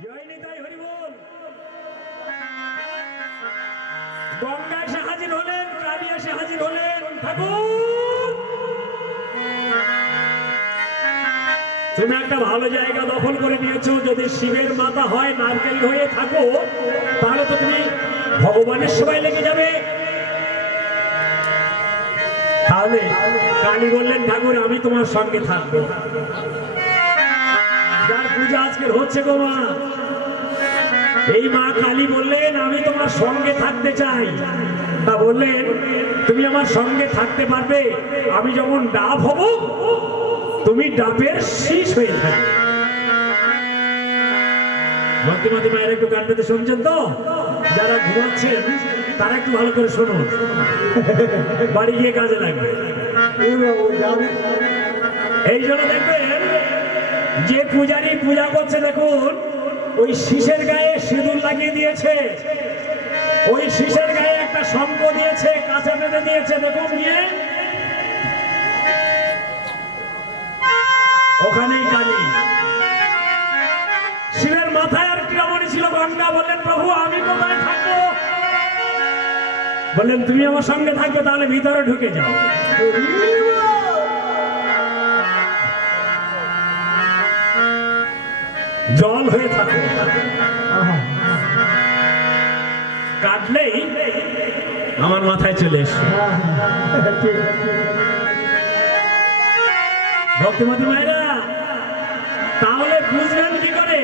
জয় নিতাই হরি বল। গঙ্গা এসে হাজির হলেন, কালী এসে হাজির হলেন। ঠাকুর তুমি একটা ভালো জায়গা দখল করে নিয়েছো। যদি শিবের মাথা হয় নারকেল হয়ে থাকো তাহলে তো তুমি ভগবানের সেবায় লেগে যাবে। তাহলে কালী বললেন ঠাকুর আমি তোমার সঙ্গে থাকবো। যার পূজা আজকের হচ্ছে গো মা, এই মা কালী বললেন আমি তোমার সঙ্গে থাকতে চাই। তা বললেন তুমি আমার সঙ্গে থাকতে পারবে, আমি যখন ডাব হব তুমি ডাবের শীষ হয়ে থাকবে। ভক্তিমতী মায়ের একটু কান পেতে শুনছেন তো? যারা ঘুমাচ্ছেন তারা একটু ভালো করে শুনুন, বাড়ি গিয়ে কাজে লাগবে। এই জন্য দেখবেন যে পূজারী পূজা করছে দেখুন ওই শীষের গায়ে সিঁদুর লাগিয়ে দিয়েছে, ওই শীষের গায়ে একটা শঙ্খ দিয়েছে, কাঁচা বেঁধে দিয়েছে। দেখুন গিয়ে ওখানেই কালী। শিবের মাথায় আর ক্রীড়ামণি ছিল গঙ্গা। বললেন প্রভু আমি কোথায় থাকবো? বললেন তুমি আমার সঙ্গে থাকবে, তাহলে ভিতরে ঢুকে যাও। জল হয়ে থাকে, কাটলেই আমার মাথায় চলে এসে। ভক্তিমতী মায়েরা তাহলে বুঝবেন কি করে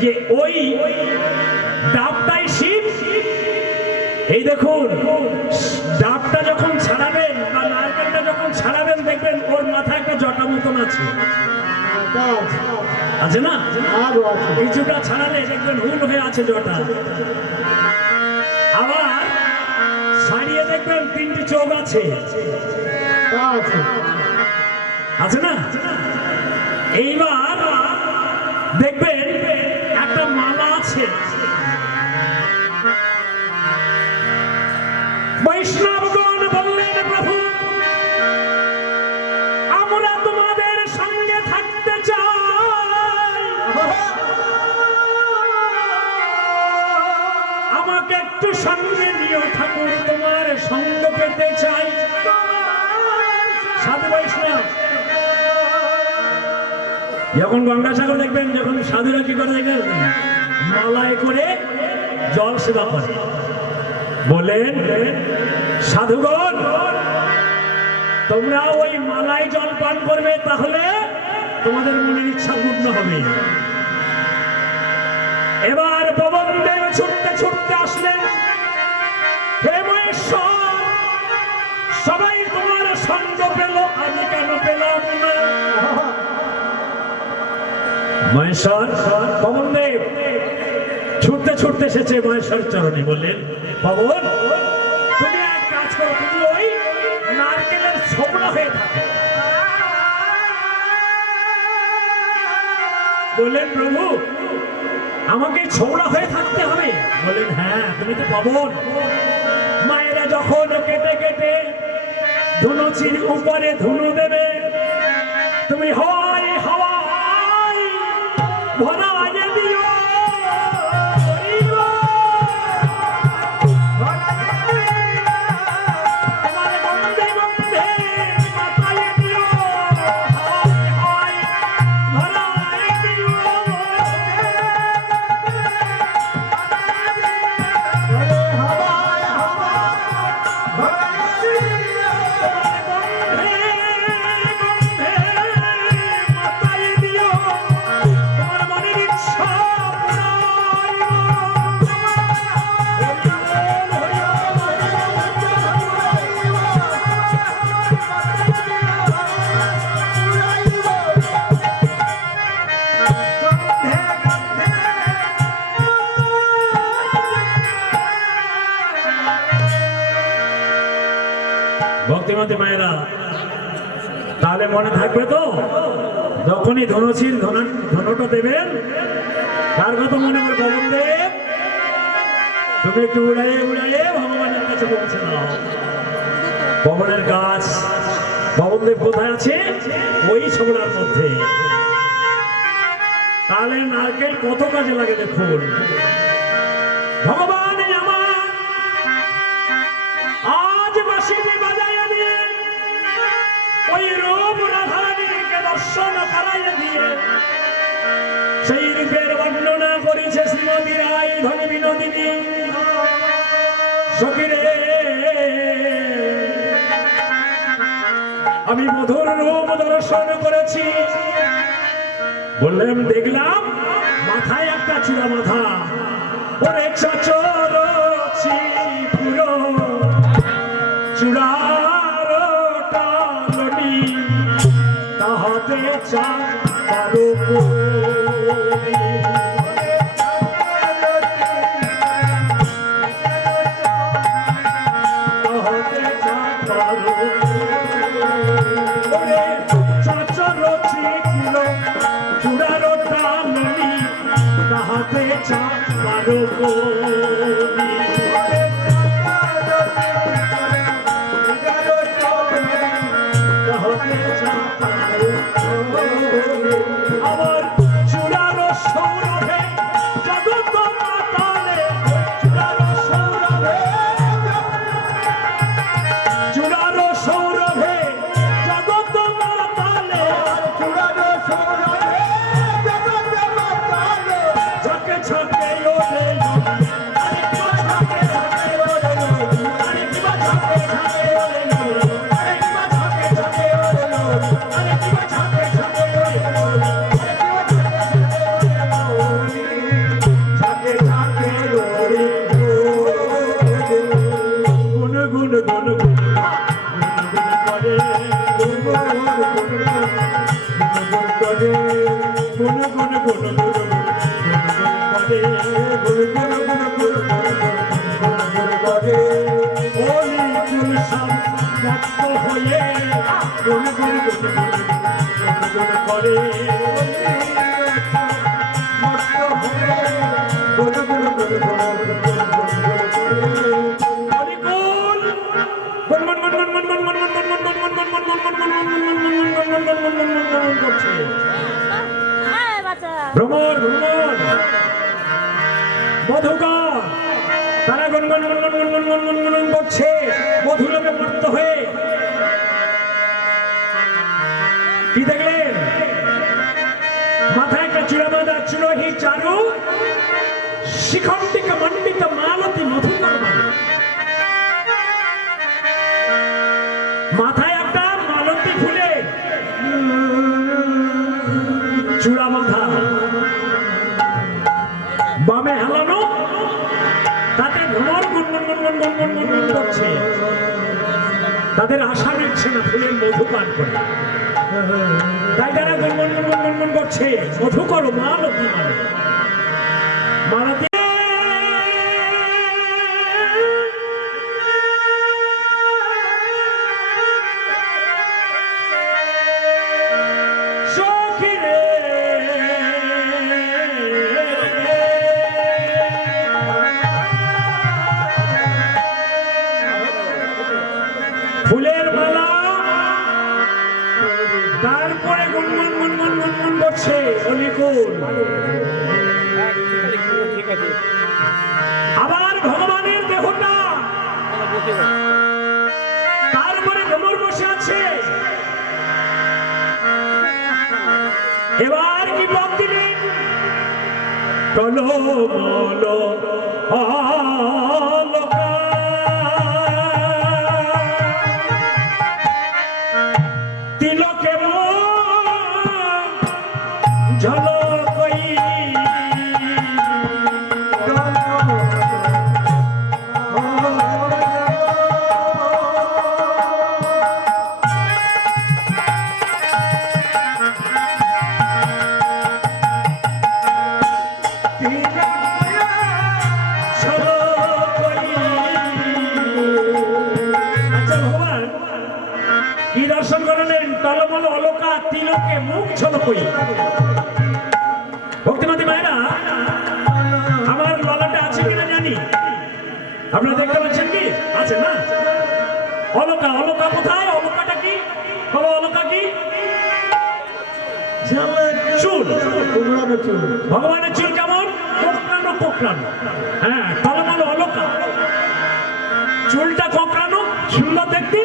যে ওই ডাবটাই শিব? এই দেখুন ডাবটা যখন ছাড়াবেন বা নারকেলটা যখন ছাড়াবেন দেখবেন ওর মাথায় একটা জটা মতন আছে, আছে না? কিছুটা ছাড়ালে দেখবেন হুল হয়ে আছে জটা। আবার ছাড়িয়ে দেখবেন তিনটি চোখ আছে, আছে না? এইবার দেখবেন একটা মালা আছে। বৈষ্ণবগণ বললেন প্রভু আমরা তোমাদের সঙ্গে থাকতে চাই, আমাকে একটু সঙ্গে নিও ঠাকুর, তোমার সঙ্গ পেতে চাই। সাধু বৈষ্ণব যখন গঙ্গাসাগর দেখবেন, যখন সাধুরা কি করে দেখবেন মালায় করে জল সেবা করে। বলেন সাধুগণ তোমরা ওই মালায় জল পান করবে, তাহলে তোমাদের মনের ইচ্ছা পূর্ণ হবে। এবার পবনদেব ছুটতে ছুটতে আসলেন, হে মহেশ্বর সবাই তোমার সঙ্গ পেল, আমি কেন পেলাম না? মহেশ্বর পবনদেব ছুটতে ছুটতে এসেছে মহেশ্বর চরণে। বললেন পবন তুমি এক কাজ করো, তুমি ওই নারকেলের ছোবড়া হয়ে থাকো। বললেন প্রভু আমাকে ছোবড়া হয়ে থাকতে হবে? বললেন হ্যাঁ, তুমি তো পবন। মায়েরা যখন কেটে কেটে ধুনুচির উপরে ধুনু দেবে, তুমি হয় হাওয়ায় ভরা দিও। ভক্তিমতী মায়েরা তাহলে মনে থাকবে তো, যখনই ধনুচির ধনুটা দেবেন তার কথা মনে করে পবন দেব তুমি একটু উড়াইয়ে উড়াইয়ে ভগবানের কাছে পৌঁছে দাও। পবনের গাছ পবনদেব কোথায় আছে? ওই ছোবড়ার মধ্যে। তাহলে নারকেল কত কাজে লাগে দেখুন। ভগবান আমার আজ বাঁশিটি বাজাইয়া দিয়ে ওই রূপ রাধারানীকে দর্শন করাইয়া দিয়ে সেই রূপের বর্ণনা করেছে শ্রীমতী রায় ধনী বিনোদিনী। সখীরে আমি মধুর রূপ দর্শন করেছি। বললাম দেখলাম মাথায় একটা চূড়া মাথা, ওরে চচরছি পুরো চূড়ার টালনি, তাহাতে চারো আমার চূড়ার সৌরভে জগৎ মাতালে, চূড়ার সৌরভে চূড়ার সৌরভে জগৎ মাতালে, চূড়ার সৌরভে জগৎ মাতালে ঝকে ঝকে ওরে ভ্রমণ ভ্রমণ মধুকর তারা গুনগুন গুনগুন গুনগুন গুনগুন গুনগুন করছে মধুলোকে মত্ত হয়ে। কি দেখলেন? মাথায় একটা চূড়ামাদা চূড়হি চারু শিখণ্ডিকা মণ্ডিত মালতী মধুকর মানে। মাথায় একটা মালতী ফুলে চূড়া মাথা, বামে হেলানো, তাতে ভ্রমর গুনগুন গুনগুন গুনগুন গুনগুন করছে। তাদের আশা নিচ্ছে না ফুলের মধু পান করে, তাই তারা গুনগুন গুনগুন গুনগুন করছে মধু করো মালতী মানে। মালতী ফুলের মালা, তারপরে গুনগুন গুনগুন গুনগুন করছে অলিকুল। আবার ভগবানের দেহটা, তারপরে ভ্রমর বসে আছে। এবার কি বক দিলেন? টলমল টলমল অলকা তিলকে মুখ ঝলকই। ভক্তিমতী মায়েরা, আমার ললাটে আছে কিনা জানি, আপনারা দেখতে পাচ্ছেন কি? আছে না? অলকা, অলকা কোথায়? অলকাটা কি? বলো অলকা কি? চুল, ভগবানের চুল কেমন কোঁকড়ানো কোঁকড়ানো, হ্যাঁ টলমলো অলকা, চুলটা কোঁকড়ানো সুন্দর দেখতে,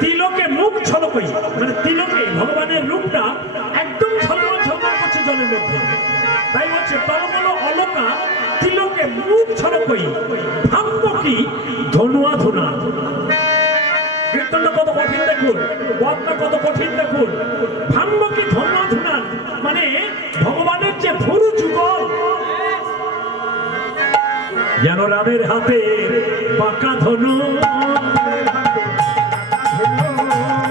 তিলকে মুখ ঝলকই, মানে তিলকে ভগবানের রূপটা একদম ঝলমল ঝলমল করছে জলের মধ্যে, তাই হচ্ছে টলমলো অলকা, তিলকে মুখ ঝলকই, ভাঙ্গ কি ধনুয়া ধুনা। কীর্তনটা কত কঠিন দেখুন, পথটা কত কঠিন দেখুন, ভাঙ্গ কি ধনুয়া ধুনা, মানে ভগবানের যে ভুরু যুগল যেন রামের হাতে বাঁকা ধনু,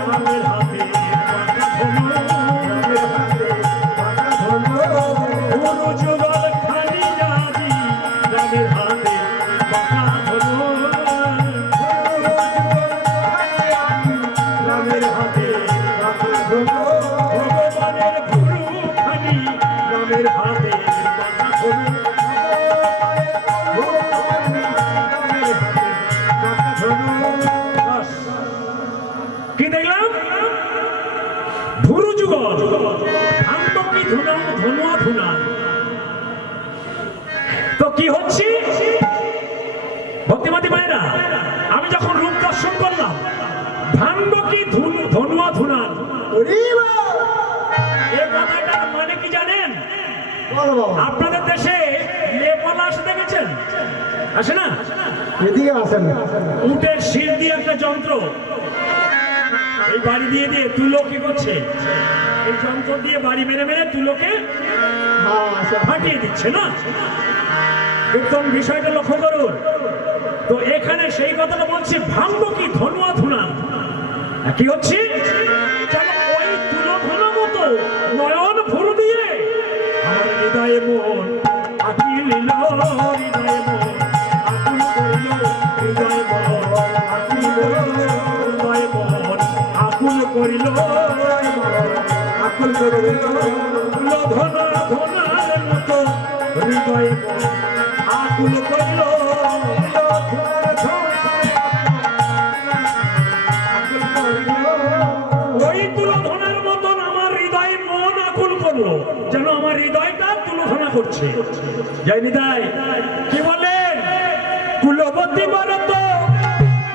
রামের হাতে বাঁকা ধনু, ভুরু যুগল খালি রাজি, রামের হাতে বাঁকা ধনু, রামের হাতে বাঁকা ধনু, ভগবানের ভুরু খালি রামের হাতে বাঁকা ধনু। কি দেখলাম? ভুরু যুগল ভাঙ্গ কি ধনুয়া ধুনা। তো কি হচ্ছে ভক্তিমতী মায়েরা, আমি যখন রূপ দর্শন করলাম, ভাঙ্গ কি ধনুয়া ধুনা, এই কথাটার মানে কি জানেন? আপনাদের দেশে নেপাল আসে দেখেছেন, আসে না? এদিকে আসেন, উটের শির দিয়ে একটা যন্ত্র, এই বাড়ি দিয়ে দিয়ে তুলো কি করছে, এই যন্ত্র দিয়ে বাড়ি মেরে মেরে তুলোকে ফাটিয়ে দিচ্ছে না। কীর্তন বিষয়টা লক্ষ্য করুন। তো এখানে সেই কথাটা বলছি, ভাঙ্গ কি ধনুয়া ধুনা, কি হচ্ছে যেন ওই তুলো ধনা মতো নয়ন ভুরু দিয়ে আমার হৃদয়ে মন আঁকিয়ে নিল, হৃদয়ে মন আকুল করিল, হৃদয়ে মন আকুল করিল, হৃদয়ে মন আকুল করিল, আকুল করিল, তুলো ধনা ধনার মতো হৃদয়ে মন আকুল করিল, ওই তুলোধনার মতন আমার হৃদয়ে মন আকুল করলো, যেন আমার হৃদয়টা তুলোধনা করছে। জয় নিতাই। কি বলেন? কুলবতী বরত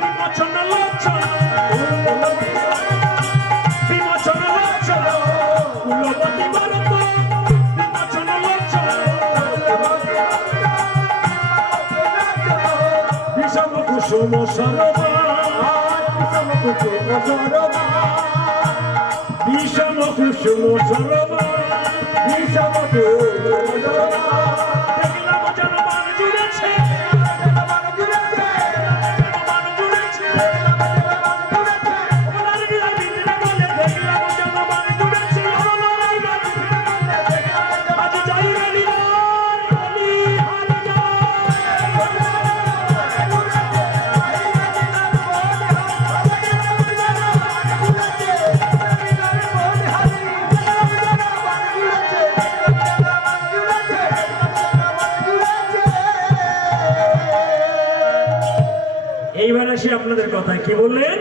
বিমোচন লোচন, বিমোচন লোচন, কুলবতী বরত বিমোচন লোচন, বিষম কুসুম সরবা, বিষম কুসুম সরবা, বিষম দেখলাম যেন বান জুড়েছে, বান জুড়েছে, ওনার হৃদয় ভিতরে বলে দেখলাম যেন বান জুড়েছে, আজ যাই রে হৃদয় বলি হারি যায়। এইবার আসি আপনাদের কথায়। কি বললেন?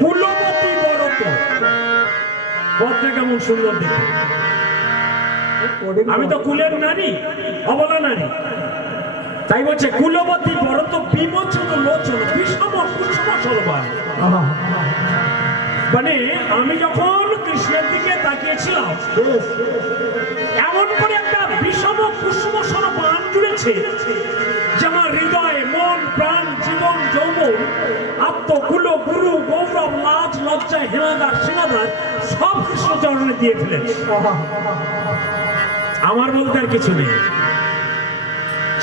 কুলবতী বরত, পথটা কেমন সুন্দর দেখে। আমি তো কুলের নারী, অবলা নারী, তাই বলছে কুলবতী বরত বিমোচন লোচন, বিষম কুসুম সরবান। মানে আমি যখন কৃষ্ণের দিকে তাকিয়েছিলাম, এমন করে একটা বিষম কুসুম সরবান জুড়েছে যে আমার হৃদয় মন প্রাণ জীবন যৌবন আত্মকুল গুরু গৌরব লাজ লজ্জা হেমাদার সিনাদার সব কৃষ্ণ চরণে দিয়ে ফেলেছে। আমার বলতে আর কিছু নেই।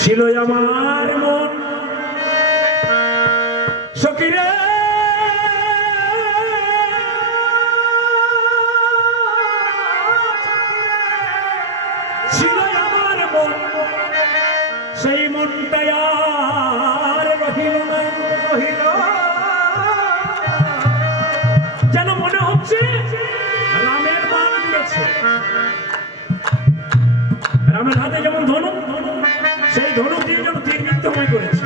ছিল আমার মন সকিরে, ছিল আমার মন, সেই মনটা আর রহিল না, রহিল যেন মনে হচ্ছে রামের বান গেছে। রামের হাতে যেমন ধনুক, সেই ধনুক দিয়ে যেন তীর বিদ্ধময় করেছে।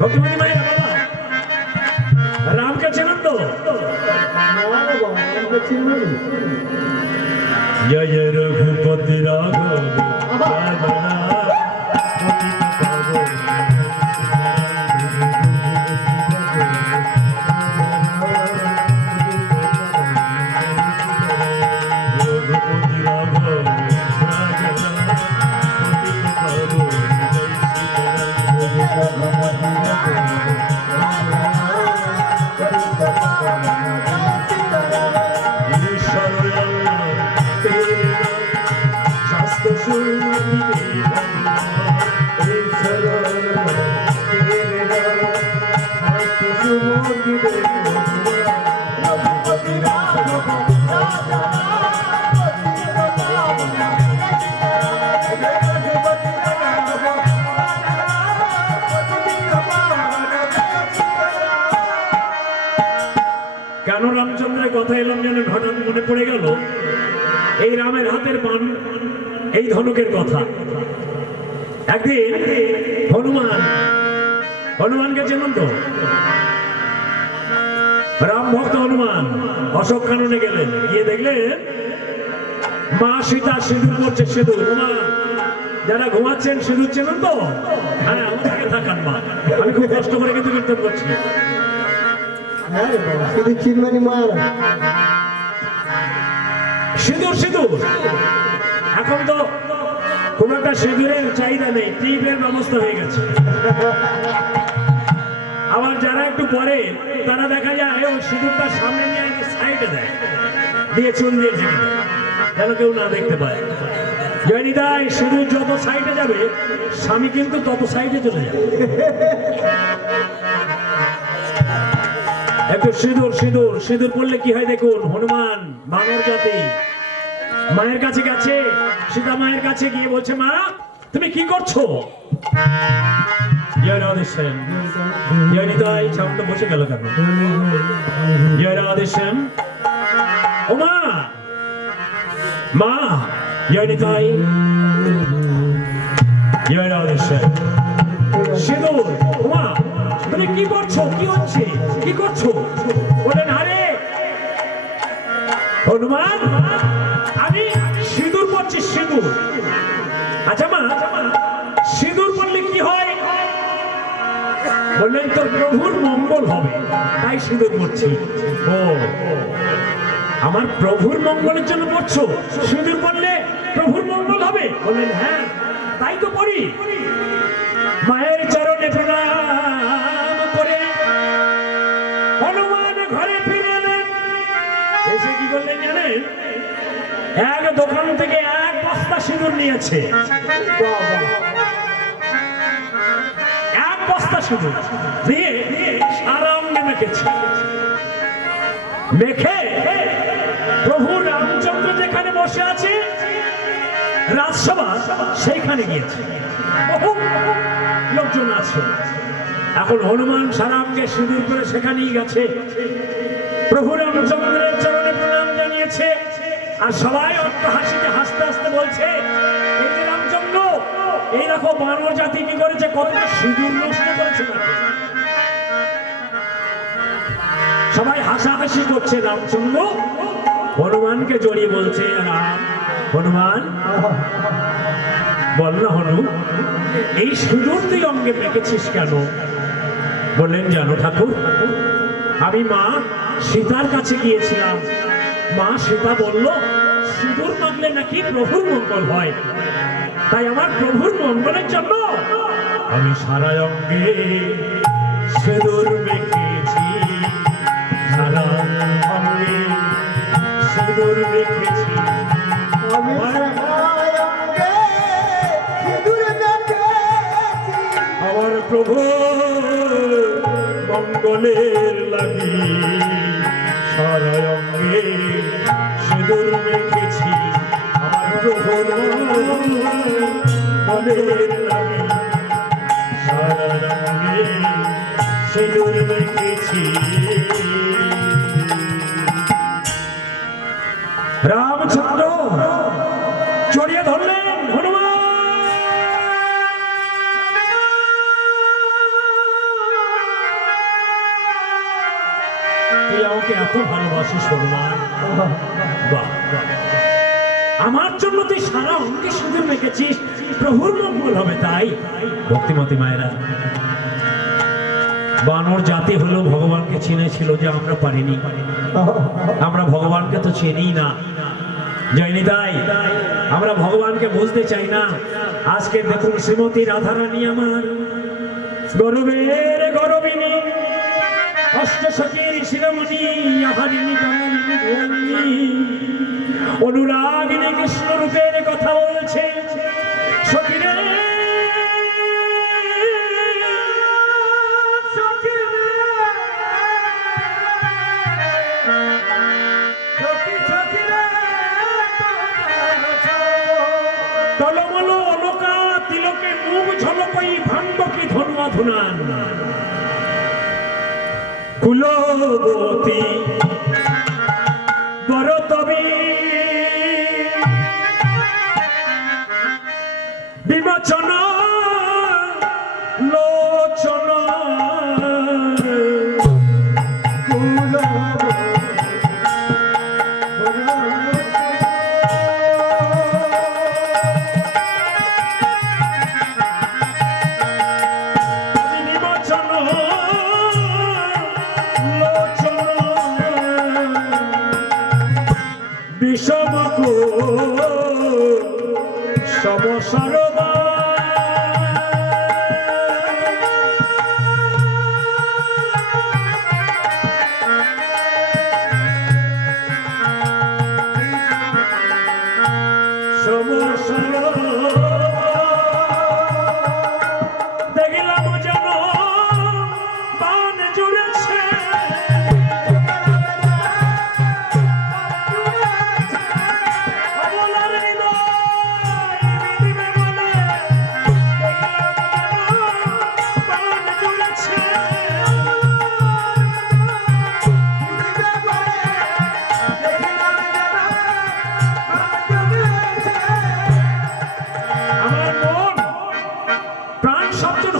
ভক্তিমতী মায়েরা, বাবা রামকে চেনেন তো? জয় জয় রঘুপতি রাঘব রাঘব পতিত পাবন রঘুপতি রাঘব রাঘব পতিত পাবন কেন রামচন্দ্রের কথা এলাম যেন হঠাৎ মনে পড়ে গেল এই রামের হাতের বান, এই ধনুকের কথা। একদিন হনুমানকে চেনেন তো? রাম ভক্ত হনুমান অশোক কাননে গেলেন, গিয়ে দেখলেন মা সীতা সিঁদুর করছে। সিঁদুর মা যারা ঘুমাচ্ছেন সিঁদুর চেনেন তো? হ্যাঁ, আমাকে থাকান মা, আমি খুব কষ্ট করে কিন্তু কীর্তন করছি। সিঁদুর সিঁদুর এখন তো খুব একটা সিঁদুরের চাহিদা নেই, টিপের ব্যবস্থা হয়ে গেছে। আবার যারা একটু পরে তারা দেখা যায় ওই সিঁদুরটা সামনে নিয়ে সাইডে দেয়, দিয়ে চুন দিয়ে ঢেকে দেয় যেন কেউ না দেখতে পায়। জয়নিতাই সিঁদুর যত সাইডে যাবে স্বামী কিন্তু তত সাইডে চলে যাবে। একটু সিঁদুর সিঁদুর সিঁদুর পড়লে কি হয় দেখুন। হনুমান বানর জাতি মায়ের কাছে গেছে, সীতা মায়ের কাছে গিয়ে বলছে মা তুমি কি করছো? জয় রাধে শ্যাম। জয়নিতাই ছাউনটা বসে গেল কেন? জয় রাধে শ্যাম। ও মা, মা জয়নিতাই জয় রাধে শ্যাম। সিঁদুর মা তুমি কি করছো? কি হচ্ছে? কি করছো? বলেন আরে হনুমান আমি সিঁদুর পড়ছি। সিঁদুর? আচ্ছা মা সিঁদুর পড়লে কি হয়? বললেন তোর প্রভুর মঙ্গল হবে তাই সিঁদুর পড়ছি। ও আমার প্রভুর মঙ্গলের জন্য পড়ছো? সিঁদুর পড়লে প্রভুর মঙ্গল হবে? বললেন হ্যাঁ তাই তো পড়ি। মায়ের চরণে প্রণাম করে হনুমান ঘরে ফিরে এলেন। এসে কি করলেন জানেন? এক দোকান থেকে এক বস্তা সিঁদুর নিয়েছে। এক বস্তা সিঁদুর দিয়ে সারা অঙ্গে মেখেছে। মেখে প্রভু রামচন্দ্র যেখানে বসে আছে রাজসভা সেইখানে গিয়েছে। বহু লোকজন আছে। এখন হনুমান সারা অঙ্গে সিঁদুর করে সেখানেই গেছে, প্রভু রামচন্দ্রের চরণে প্রণাম জানিয়েছে। আর সবাই অট্টহাসিতে হাসতে হাসতে বলছে এই যে রামচন্দ্র, এই দেখো বানর জাতি কি করেছে, কতটা সিঁদুর নষ্ট করেছে। সবাই হাসাহাসি করছে। রামচন্দ্র হনুমানকে জড়িয়ে বলছে রাম হনুমান বল না হনু এই সিঁদুর তুই অঙ্গে মেখেছিস কেন? বললেন জানো ঠাকুর আমি মা সীতার কাছে গিয়েছিলাম, মা সীতা বলল সিঁদুর মাখলে নাকি প্রভুর মঙ্গল হয়, তাই আমার প্রভুর মঙ্গলের জন্য আমি সারা অঙ্গে সিঁদুর মেখেছি। সারা অঙ্গে সিঁদুর মেখেছি। আমার প্রভু মঙ্গলের লাগি সারা অঙ্গে সিঁদুর মেখেছি। আমার প্রভু মঙ্গলের লাগি সারা অঙ্গে সিঁদুর মেখেছি। রামচন্দ্র জড়িয়ে ধরলেন হনুমান। তুই আমাকে এত ভালোবাসিস হনুমান, বাহ আমার জন্য তুই সারা অঙ্গে সিঁদুর মেখেছিস, প্রভুর মঙ্গল হবে তাই। ভক্তিমতী মায়েরা, বানর জাতি হলো ভগবানকে চিনেছিল যে আমরা পারিনি, আমরা ভগবানকে তো চিনি না, যাইনি তাই আমরা ভগবানকে বুঝতে চাই না। আজকে দেখুন শ্রীমতী রাধারানী আমার গৌরবের গৌরবিনী, অষ্টসখীর শিরোমণি, আহারিণী কামিনী ভুবনিনী, অনুরাগিনী কৃষ্ণ রূপের কথা বলছে। সখীরে টলমল অলকা তিলকে মুখ ঝলকই ভাণ্ডকি ধনুয়া ধুনান, কুলবতী বরতবী বিমোচন লোচন, বিষমকো সমসরবা দেখিলাম যেন বান জুড়েছে,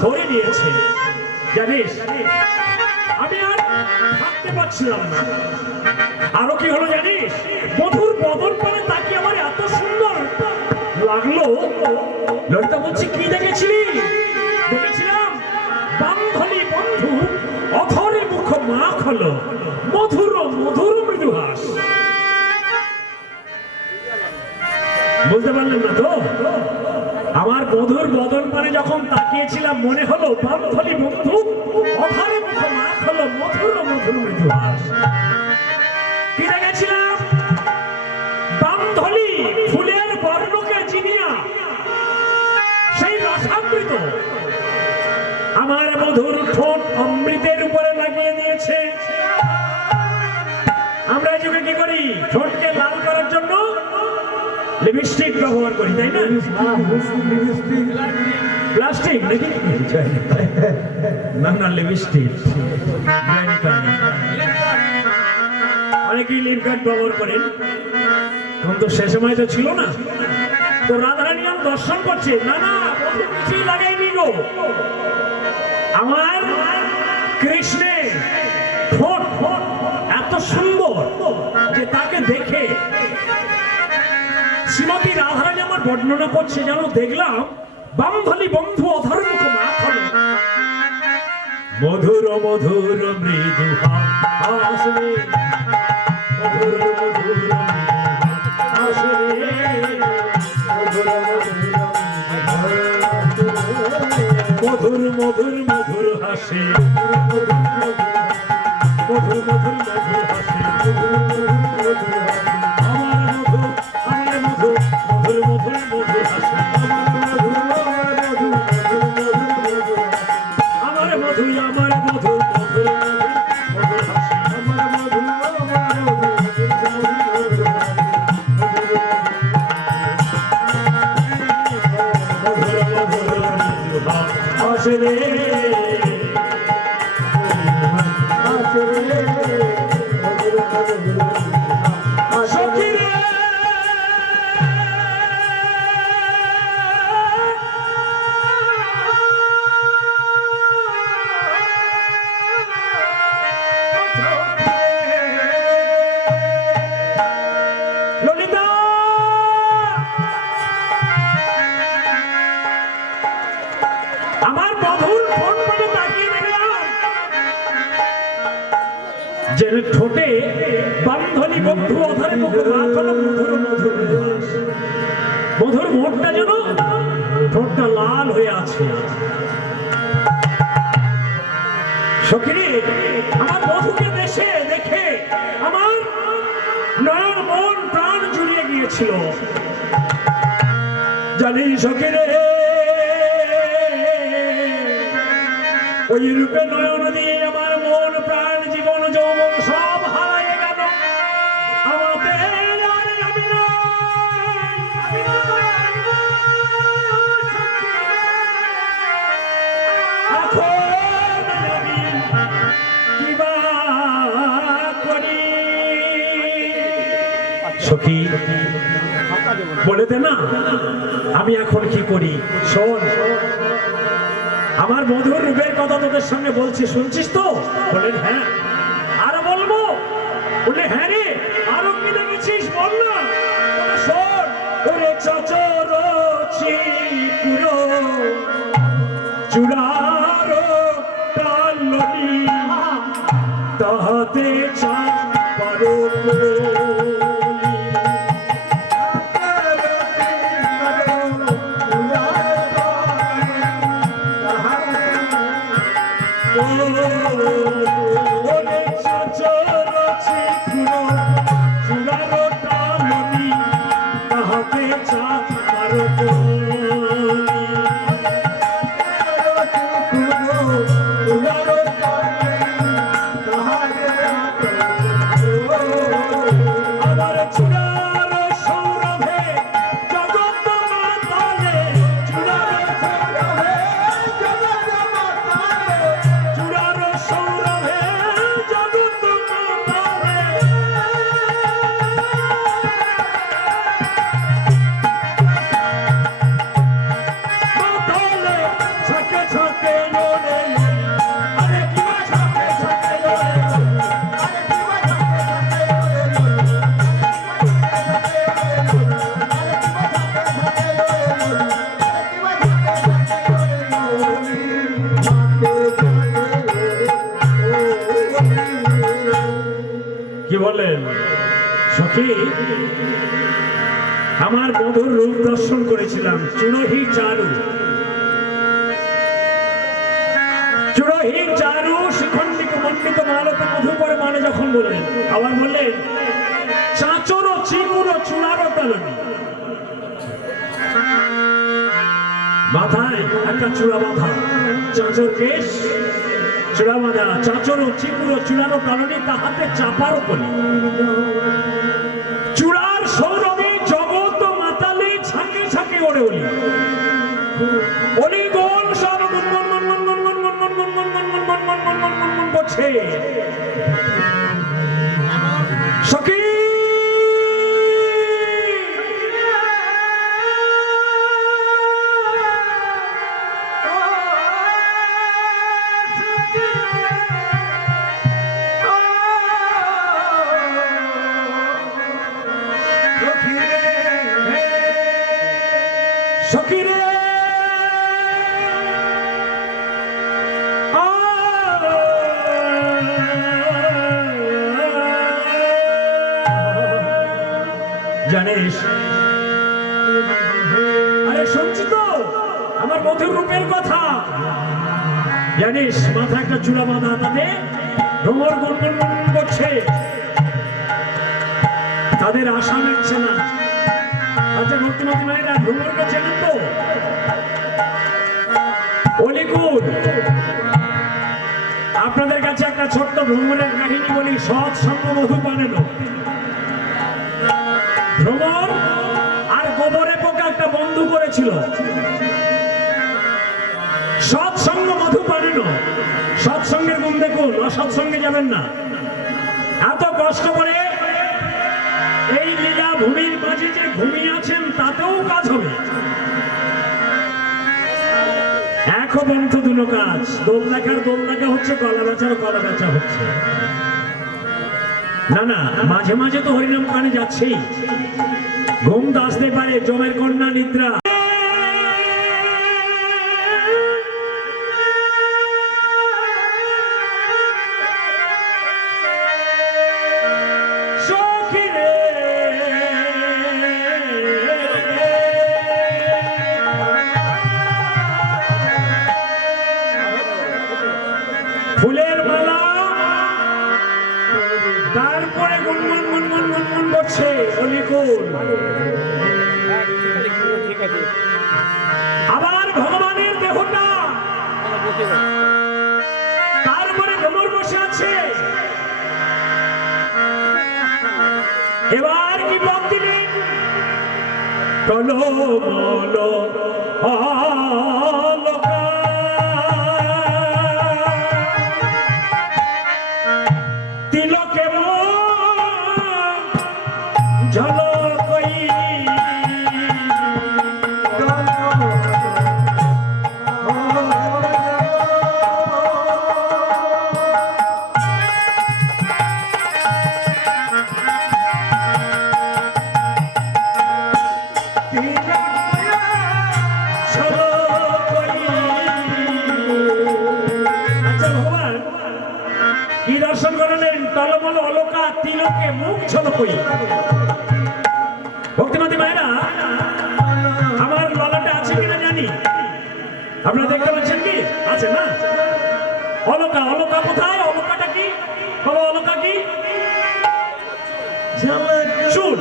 ধরে নিয়েছে জানিস, আমি আর থাকতে পারছিলাম না। আরো কি হলো জানিস, মধুর বদন পানে তাকিয়ে আমার এত সুন্দর লাগলো। ললিতা বলছি কি দেখেছিলি? দেখেছিলাম বান্ধলি বন্ধু অধরে মুখ মাখ হলো, মধুর মধুর মৃদুহাস। বুঝতে পারলেন না তো? আমার মধুর বদন পানে যখন তাকিয়েছিলাম মনে হলো বান্ধলি বন্ধু অধরে মুখ মাখ হলো, মধুর মধুর মৃদুহাস। কি দেখেছিলাম? বান্ধলি ফুলের বর্ণকে চিনিয়া সেই রসামৃত আমার মধুর ঠোঁট অমৃতের উপরে লাগিয়ে দিয়েছে। আমরা এই যুগে কি করি? ঠোঁটকে লাল করার জন্য লিপস্টিক ব্যবহার করি, তাই না? প্লাস্টিক নাকি? না না, লিপস্টিক। অনেকেই লিপগার্ড ব্যবহার করেন, কিন্তু সে সময় তো ছিল না। তো রাধারানী আমি দর্শন করছে, না না কিছুই লাগাইনি গো। আমার কৃষ্ণের ঠোঁট এত সুন্দর যে তাকে দেখে শ্রীমতী রাধারানী আমার বর্ণনা করছে, যেন দেখলাম বান্ধলি বন্ধু অধর মুখ মাখ হলো, মধুর মধুর মৃদু হাস রে, মধুর মধুর হাস রে, মধুর মধুর মধুর হাসে, মধুর মধুর মধুর হাসে, আমার মধুর আমার মধুর মধুর মধুর মধুর হাসে, আমার মধু আমার মধুর মধুর মধুর হাসে, আমার মধু হাসে রে, সখী রে। ললিতা আমার মধুর ঠোঁট মানে তাকিয়ে দেখলাম যে ঠোঁটে বান্ধনী বন্ধু অধরে মুখে মাখানো মধুর মধুর হাস। মধুর মোটটা যেন ঠোঁটটা লাল হয়ে আছে। সখিনী, আমার মধুকে দেখে আমার নয়ন মন প্রাণ জুড়িয়ে গিয়েছিল। জানি সখিরে, ওই রূপে নয়ন দিয়ে আমার মন প্রাণ জীবন যৌবন সব হারাইয়ে গেল। আমাদের সখী বলে দে না, আমি এখন কি করি? শোন, আমার মধুর রূপের কথা তোদের সঙ্গে বলছি, শুনছিস তো? বলেন হ্যাঁ। আরো বলবো? বলে হ্যাঁ রে, আরো কি দেখেছিস বল না। শোন, ওরে চচর চিকুরো চূড়ার কালনি তাহাতে চাঁদ পারো সখী, আমার মধুর রূপ দর্শন করেছিলাম। চুড়হি চারু, চুড়হি চারু শিখণ্ডিক মণ্ডিত মালতে মধু করে মানে যখন বললেন, আবার বললেন চাঁচর চিকুর চূড়ার তালনি। মাথায় একটা চূড়া বাঁধা, চাঁচর কেশ চূড়া বাঁধা, চাঁচর চিকুর চূড়ার তালনি, তাহাতে চাপার কলি। চূড়ার সৌরভে জগৎ মাতালে ঝাঁকে ঝাঁকে ওড়ে ওলি। অলিগণ সব করছে। সখী, সখীরে জানিস, আরে শুনছি তো আমার মধুর রূপের কথা। জানিস, মাথা একটা চূড়া বাঁধা, তাতে ভ্রমর গুনগুন করছে, তাদের আশা মিটছে না। আচ্ছা ভক্তিমতী মায়েরা, ভ্রমরকে চেনেন তো? অলিকুল, আপনাদের কাছে একটা ছোট্ট ভ্রমরের কাহিনী বলি। সৎসঙ্গ মধু পানেন। ভ্রমর আর গোবরে পোকা একটা বন্ধু করেছিল। সৎসঙ্গ মধু পানেন। সৎসঙ্গের গুণ দেখুন, অসৎসঙ্গে যাবেন না। এত কষ্ট করে এই লীলা ভূমির মাঝে যে ঘুমিয়ে আছেন, তাতেও কাজ হবে। এক বন্ধু দুটো কাজ, দোল দেখা হচ্ছে, কলা বেচা হচ্ছে। না না, মাঝে মাঝে তো হরিনাম কানে যাচ্ছেই। ঘুম তো আসতে পারে, জমের কন্যা নিদ্রা। হচ্ছে অলিকুল। আবার ভগবানের দেহটা তার উপরে ভ্রমর বসে আছে। এবার কি বল দিলেন? টলমল অলকা তিলকে ঝলকই কি দর্শন করলেন? টলমল অলকা তিলকে মুখ ঝলকই। ভক্তিমতী মায়েরা, আমার ললাটে আছে কিনা জানি, আপনারা দেখতে পাচ্ছেন কি? আছে না? অলকা, অলকা কোথায়? অলকাটা কি বাবা? অলকা কি? চুল।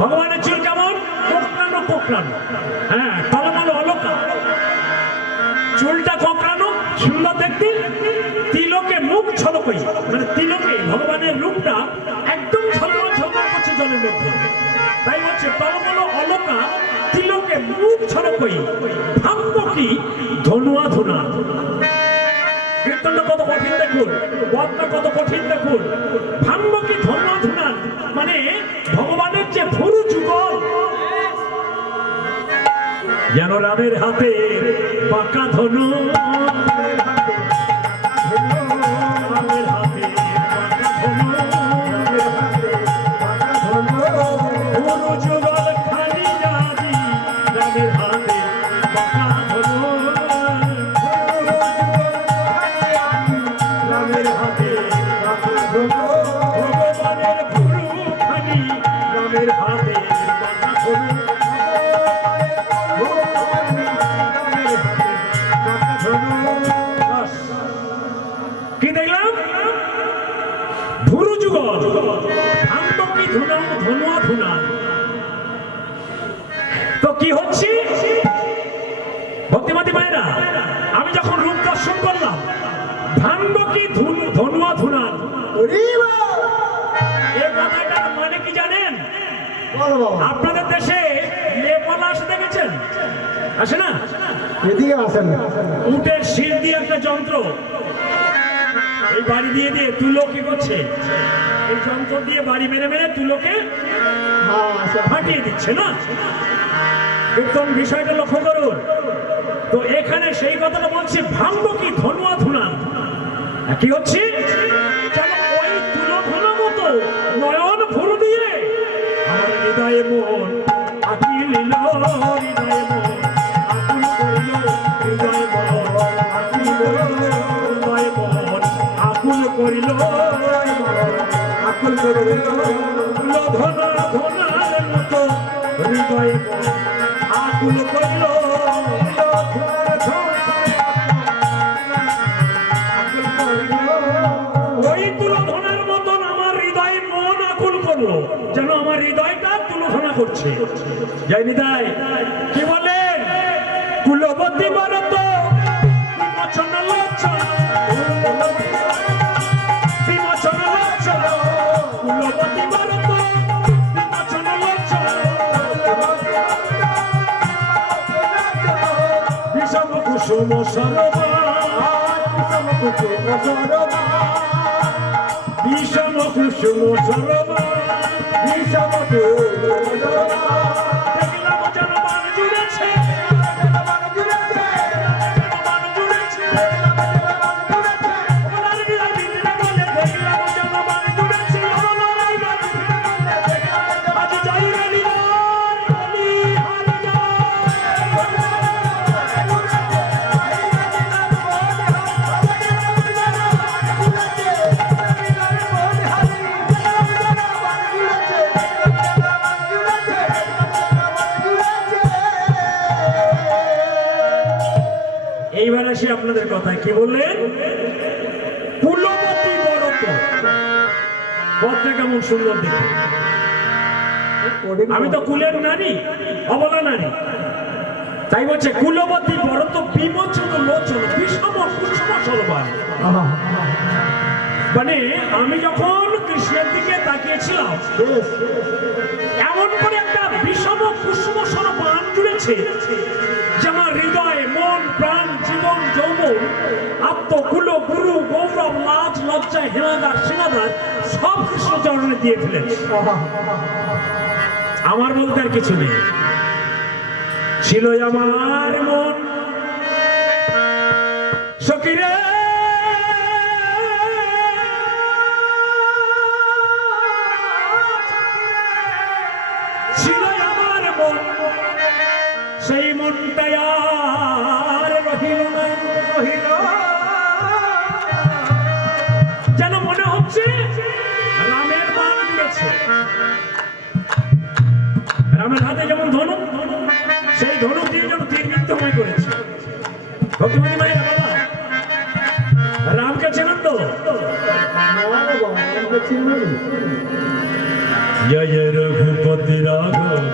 ভগবানের চুল কেমন? কোকড়ানো কোকড়ানো। হ্যাঁ, টলমল অলকা, চুলটা কোকড়ানো, সুন্দর দেখতে। তিলকে মুখ ঝলকই, মানে তিলকে ভগবানের রূপটা একদম ঝলমল ঝলমল করছে জলের মধ্যে। তাই হচ্ছে টলমল অলকা তিলকে মুখ ঝলকই। ভাঙ্গ কি? ধনুয়া ধুনা। কীর্তনটা কত কঠিন দেখুন, বদটা কত কঠিন দেখুন। ভাঙ্গ কি? ধনুয়া ধুনা, মানে ভগবানের যে ভুরু যুগল যেন রামের হাতে বাঁকা ধনু, কি দেখলাম? ভুরু যুগল, ভাঙ্গ কি? ধনুয়া ধুনা। তো কি হচ্ছে ভক্তিমতী মায়েরা? আমি যখন রূপ দর্শন করলাম, ভাঙ্গ কি? ধনুয়া ধুনা। এই কথাটার মানে কি জানেন? আপনাদের দেশে নেপাল আসে দেখেছেন? আসে না? এদিকে আসেন। উটের শির দিয়ে একটা যন্ত্র এই বাড়ি দিয়ে দিয়ে তুলো কি করছে? এই যন্ত্র দিয়ে বাড়ি মেরে মেরে তুলোকে ফাটিয়ে দিচ্ছে না? একদম বিষয়টা লক্ষ্য করুন। তো এখানে সেই কথাটা বলছে, ভাঙ্গ কি? ধনুয়া ধুনা। কি হচ্ছে? যেন ওই তুলো ধুনা মতো নয়ন ভুরু দিয়ে আমার হৃদয়ে মন আকিল, হৃদয়ে মন আকুল করিল, হৃদয়ে মন আকিল, হৃদয়ে মন আকুল করিল, আকুল করিল। ধনা ধনার মতো হৃদয়ে মন আকুল করিল। ওই তুলোধনার মতন আমার হৃদয়ে মন আকুল করলো, যেন আমার হৃদয়টা তুলোধনা করছে। জয় নিতাই। কি বলেন? কুলবতী বরত বিমোচন লজ্জা, বিমোচন লজ্জা, কুলবতী বরত বিমোচন লজ্জা, বিষম কুসুম সরবা, বিষম কুসুম সরবা, বিষম কুসুম সরবা, বিষম কুসুম সরবা। দেখলাম যেন মান জুড়েছে, মান জুড়েছে, মান জুড়েছে, ওনার হৃদয় ভিতরে বলে দেখলাম যেন মান জুড়েছে, ওনার হৃদয় ভিতরে বলে আজ যাই রে নিবার বলি হারি যায়। এইবার আসি আপনাদের কথায়। কি বললেন? কুলবতী বরত। পথটা কেমন সুন্দর দেখে। আমি তো কুলের নারী, অবলা নারী, তাই বলছে কুলবতী বরত বিমোচন লোচন বিষম কুসুম সলবান। মানে আমি যখন কৃষ্ণের দিকে তাকিয়েছিলাম, এমন করে একটা বিষম কুসুম সলবান জুড়েছে যে আমার হৃদয়, মন, প্রাণ, জীবন, যৌবন, আত্মকুল, গুরু, গৌরব, লাজ, লজ্জা, হেনাদার, সেনাদার সব কৃষ্ণ চরণে দিয়ে ফেলেছে। আমার বলতে আর কিছু নেই। ছিল আমার মন সকিরে, ছিল আমার মন, সেই মনটাই আর রহিল না, রহিল যেন মনে হচ্ছে রামের বাণ দিয়েছে। রামের হাতে যেমন ধনুক, সেই ধনুক দিয়ে যেন তীরবিদ্ধ হয়ে করেছে। ভক্তিমতী মায়েরা, বাবা রামকে চেনেন তো? জয় রঘুপতি রাঘব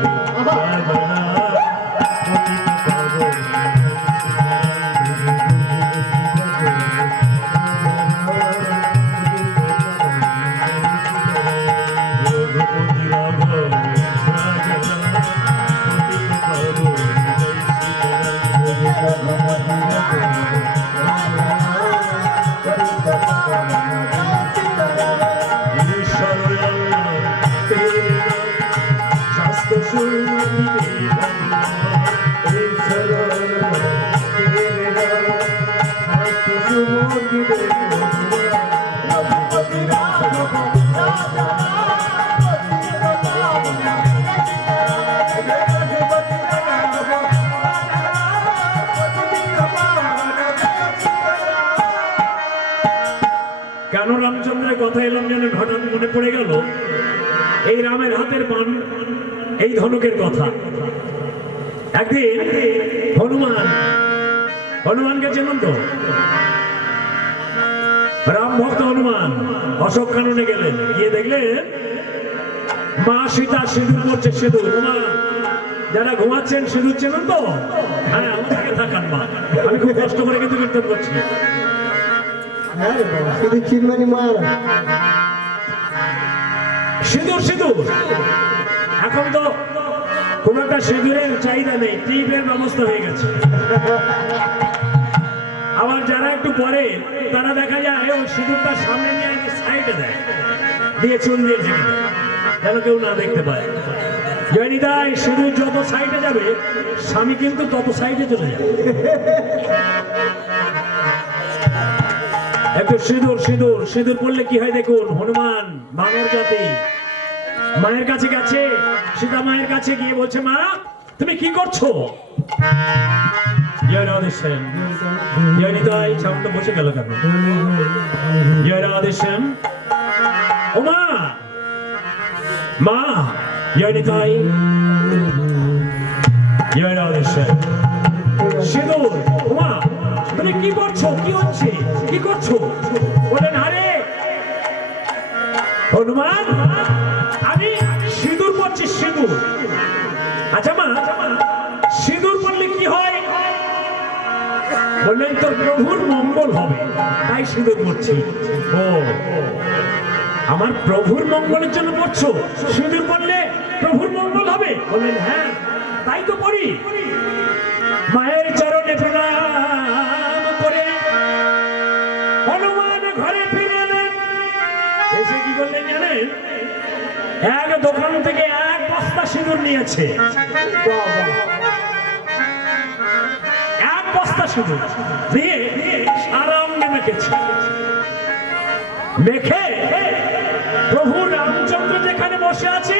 কেন রামচন্দ্রের কথা এলাম যেন হঠাৎ মনে পড়ে গেল এই রামের হাতের বাণ, এই ধনুকের কথা। একদিন হনুমানকে চেনেন তো? রাম ভক্ত হনুমান অশোক কাননে গেলেন, গিয়ে দেখলেন মা সীতা সিঁদুর করছে। সিঁদুর, মা যারা ঘুমাচ্ছেন সিঁদুর চেনেন তো? হ্যাঁ, আমাকে থাকান মা, আমি খুব কষ্ট করে কিন্তু কীর্তন করছি। সিঁদুর সিঁদুর এখন তো কোন একটা সিঁদুরের চাহিদা নেই, টিপের ব্যবস্থা হয়ে গেছে। আবার যারা একটু পরে তারা দেখা যায় ওই সিঁদুরটা সামনে নিয়ে সাইডে দেয়, দিয়ে চুল দিয়ে ঢেকে দেয় যেন কেউ না দেখতে পায়। জয়নিতাই, সিঁদুর যত সাইডে যাবে স্বামী কিন্তু তত সাইডে চলে যাবে। একটু সিঁদুর সিঁদুর সিঁদুর পড়লে কি হয় দেখুন। হনুমান মানব জাতি মায়ের কাছে গেছে, সীতা মায়ের কাছে গিয়ে বলছে, মা তুমি কি করছো? জয় রাধেশ্যাম। জয়নিতাই ছাউনটা বসে গেল কেন? জয় রাধেশ্যাম। ও মা, মা জয়নিতাই। জয় রাধেশ্যাম। সিঁদুর, ও মা তুমি কি করছো? কি হচ্ছে? কি করছো? বলেন, আরে হনুমান আমি সিঁদুর পড়ছি, সিঁদুর। আচ্ছা মা, সিঁদুর পড়লে কি হয়? বললেন তোর প্রভুর মঙ্গল হবে তাই সিঁদুর পড়ছি। ও, আমার প্রভুর মঙ্গলের জন্য পড়ছো? সিঁদুর পড়লে প্রভুর মঙ্গল হবে? বললেন হ্যাঁ, তাই তো পড়ি। মায়ের চরণে প্রণাম করে হনুমান ঘরে ফিরে এলেন। এসে কি করলেন জানেন? এক দোকান থেকে এক বস্তা সিঁদুর নিয়েছে। এক বস্তা সিঁদুর দিয়ে সারা অঙ্গে মেখেছে। মেখে প্রভু রামচন্দ্র যেখানে বসে আছে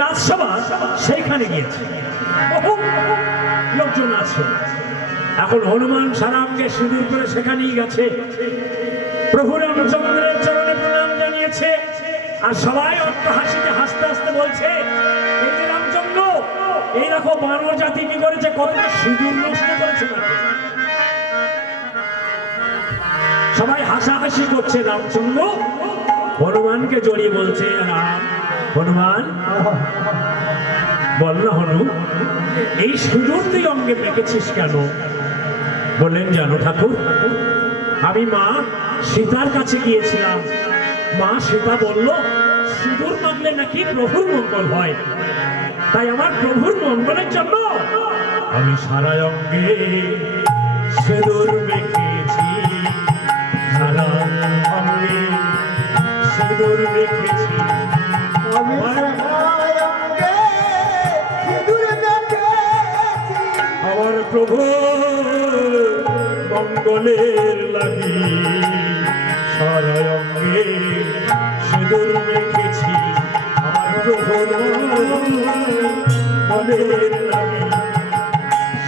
রাজসভা, সেইখানে গিয়েছে। বহু লোকজন আছে। এখন হনুমান সারা অঙ্গে সিঁদুর করে সেখানেই গেছে, প্রভু রামচন্দ্রের চরণে প্রণাম জানিয়েছে। আর সবাই অট্টহাসিতে হাসতে হাসতে বলছে, এই যে রামচন্দ্র, এই দেখো মানব জাতি কি করেছে, কতটা সিঁদুর নষ্ট করেছে। সবাই হাসাহাসি করছে। রামচন্দ্র হনুমানকে জড়িয়ে বলছে, রাম হনুমান বল না হনু, এই সুদূর তুই অঙ্গে মেখেছিস কেন? বললেন জানো ঠাকুর, আমি মা সীতার কাছে গিয়েছিলাম। মা সীতা বলল সিঁদুর মাখলে নাকি প্রভুর মঙ্গল হয়, তাই আমার প্রভুর মঙ্গলের জন্য আমি সারা অঙ্গে সিঁদুর মেখেছি। সারা অঙ্গে সিঁদুর মেখেছি। আমার প্রভু মঙ্গলের লাগি সারা অঙ্গে সিঁদুর মেখেছি। আমার প্রভু মঙ্গলের লাগি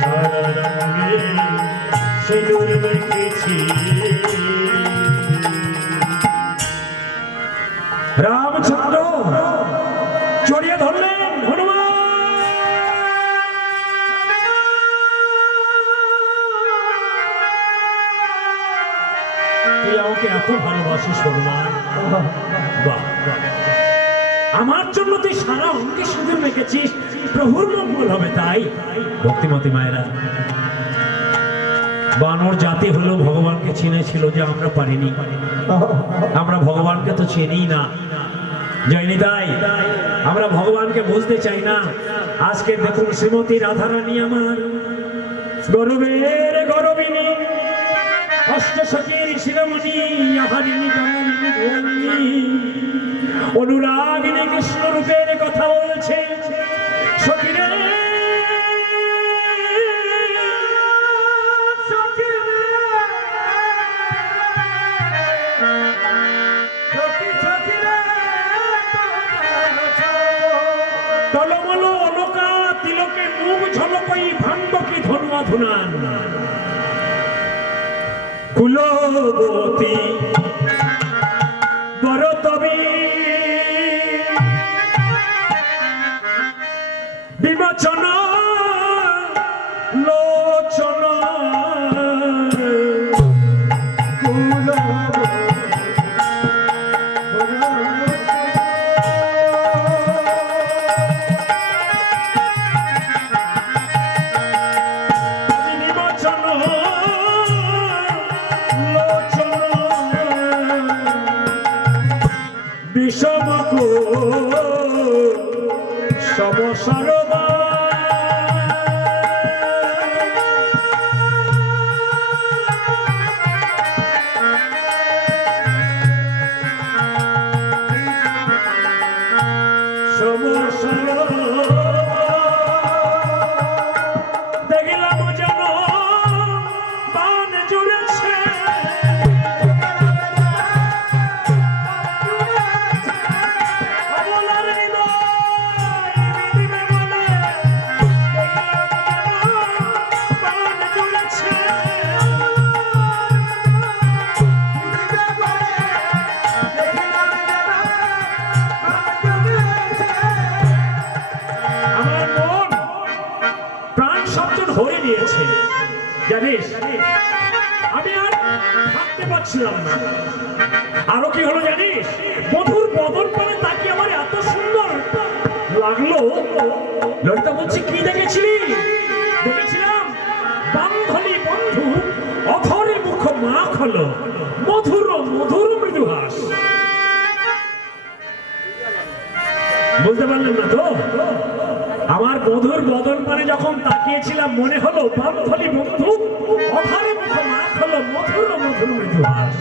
সারা অঙ্গে সিঁদুর মেখেছি। রামচন্দ্র জড়িয়ে ধরলেন হনুমান। তুই আমাকে এত ভালোবাসিস হনুমান, বাহ, আমার জন্য তুই সারা অঙ্গে সিঁদুর মেখেছিস, প্রভুর মঙ্গল হবে তাই। ভক্তিমতী মায়েরা, বানর জাতি হলো ভগবানকে চিনেছিল যে আমরা পারিনি। আমরা ভগবানকে তো চিনি না, যাইনি, তাই আমরা ভগবানকে বুঝতে চাই না। আজকে দেখুন শ্রীমতী রাধারানী আমার গরবের গরবিনী, অষ্টসখীর শিরোমণি, আহারিণী কামিনী ভুবনিনী, অনুরাগিনী কৃষ্ণ রূপের কথা বলছে। সখীরে টলমল অলকা তিলকে মুখ ঝলকই ভাঙ্গকি ধনুয়া ধুনান। কুলবতী বরতবী বিমোচন লোচন বিষমকো সমসরবা দেখলাম যেন বান জুড়েছে। ধরে নিয়েছে জানিস, আমি আর থাকতে পারছিলাম না। আরো কি হলো জানিস, মধুর বদন করে তাকে আমার এত সুন্দর লাগলো। ললিতা বলছি কি দেখেছিলি? দেখেছিলাম বান্ধলি বন্ধু অধরে মুখ মাখ হলো, মধুর মধুর মৃদুহাস। বুঝতে পারলেন না তো? আমার মধুর বদন পানে যখন তাকিয়েছিলাম মনে হলো বান্ধলি বন্ধু অধারে মুখ মাখ হলো, মধুর মধুর মৃদুহাস।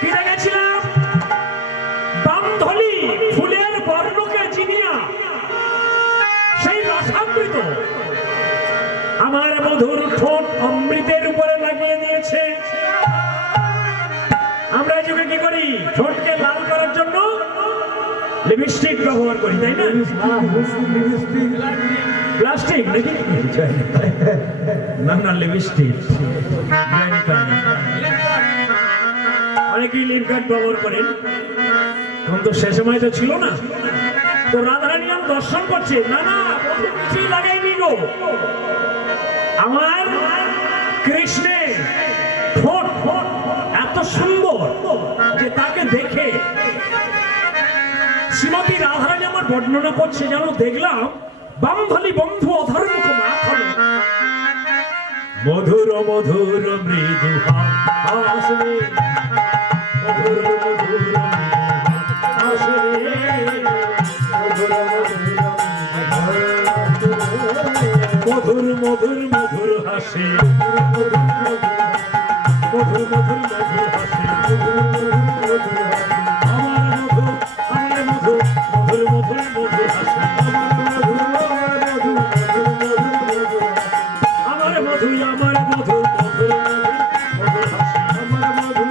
কি দেখেছিলাম? বান্ধলি ফুলের বর্ণকে চিনিয়া সেই রসামৃত আমার মধুর ঠোঁট অমৃতের উপরে লাগিয়ে দিয়েছে। আমরা এই যুগে কি করি? ঠোঁটকে লাল করার জন্য লিপস্টিক ব্যবহার করি, তাই না? প্লাস্টিক নাকি? না না, লিপস্টিক। অনেকেই লিপগার্ড ব্যবহার করেন, কিন্তু সে সময় তো ছিল না। তো রাধারানী আমার দর্শন করছে, না না কিছুই লাগাইনি গো। আমার কৃষ্ণের ঠোঁট এত সুন্দর যে তাকে দেখে শ্রীমতী রাধারানী আমার বর্ণনা করছে, যেন দেখলাম বামধালী বন্ধু অধর্মুখ মাখনে মধুর মধুর মৃদু হাসরে, মধুর মধুর হাসরে, মধুর মধুর মধুর হাসে, মধুর মধুর মধুর হাসে, আমার মধু আমার মধু, মধুর মধুর মধুর হাসে, আমার মধু আমার মধু, মধুর মধুর হাসে, আমার মধু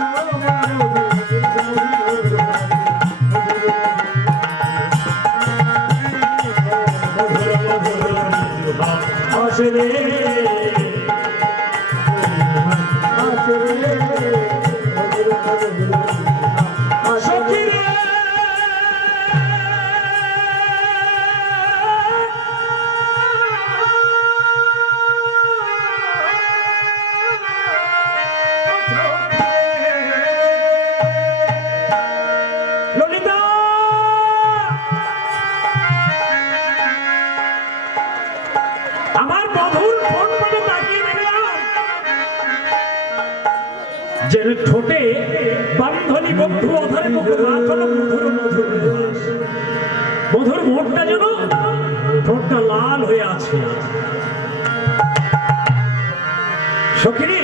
আসরে আমার বধুর ফোন মানে তাকিয়ে দেখলাম যে ঠোঁটে বান্ধনী বন্ধু অধরে মুখে মাখানো মধুর মধুর মধুর মুখটা যেন ঠোঁটটা লাল হয়ে আছে। সখিনী,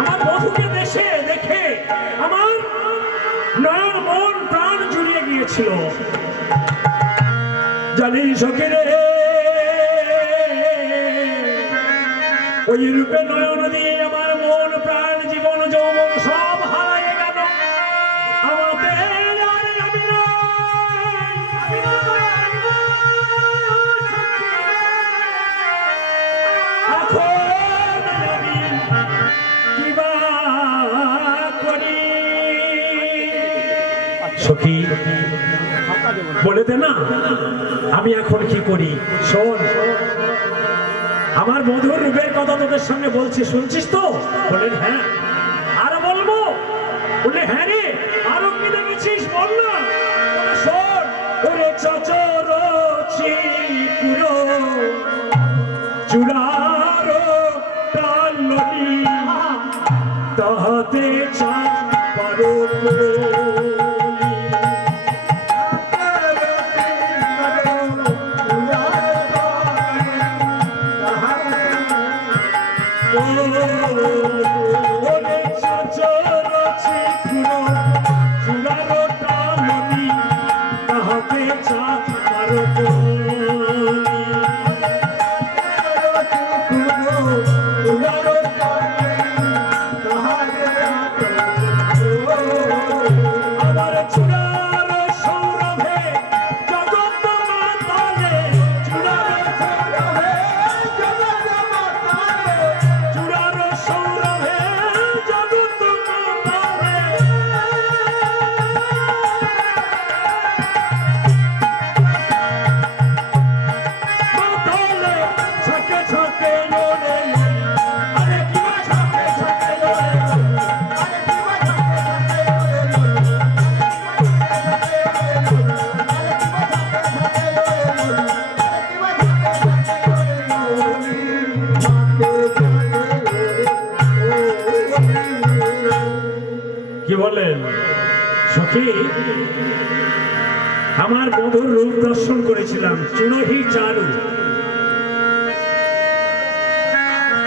আমার বধুকে দেশে দেখে আমার নয়ন মন প্রাণ জুড়িয়ে গিয়েছিল। জানি সখিনী, ওই রূপে নয়ন দিয়ে আমার মন প্রাণ জীবন যৌবন সব হারায় গেল। আমাদের সখী বলে দে না, আমি এখন কি করি? শোন, আমার মধুর রূপের কথা তোদের সামনে বলছি, শুনছিস তো? বলেন হ্যাঁ। আরো বলবো? বলে হ্যাঁ রে, আরো কি দেখেছিস বল না। শোন, ওরে চচর চিকুরো চূড়ার টালনি তাহাতে চাপারো সখী, আমার মধুর রূপ দর্শন করেছিলাম। চুড়হি চারু,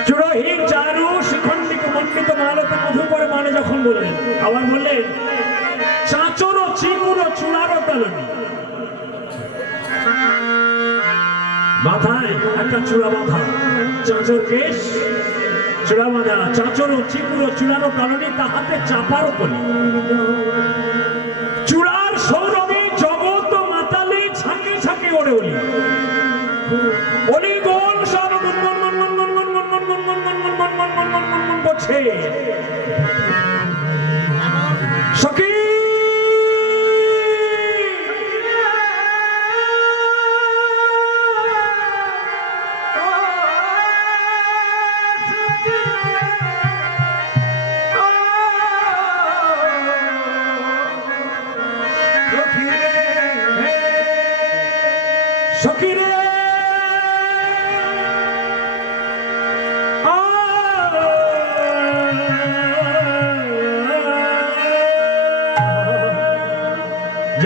চুড়হি চারু শিখণ্ডিক মণ্ডিত মালতে মধু করে মানে যখন বললেন, আবার বললেন চাঁচর চিকুর চূড়ার তালনি। মাথায় একটা চূড়া বাঁধা, চাঁচর কেশ চূড়া বাঁধা, চাঁচর চিকুর চূড়ারো তালনি, তাহাতে চাপারও কলি। চূড়ার সৌরভে জগৎ মাতালে ছাকে ছাকে ওড়ে অলি। অলি গোল সব করছে। সখী,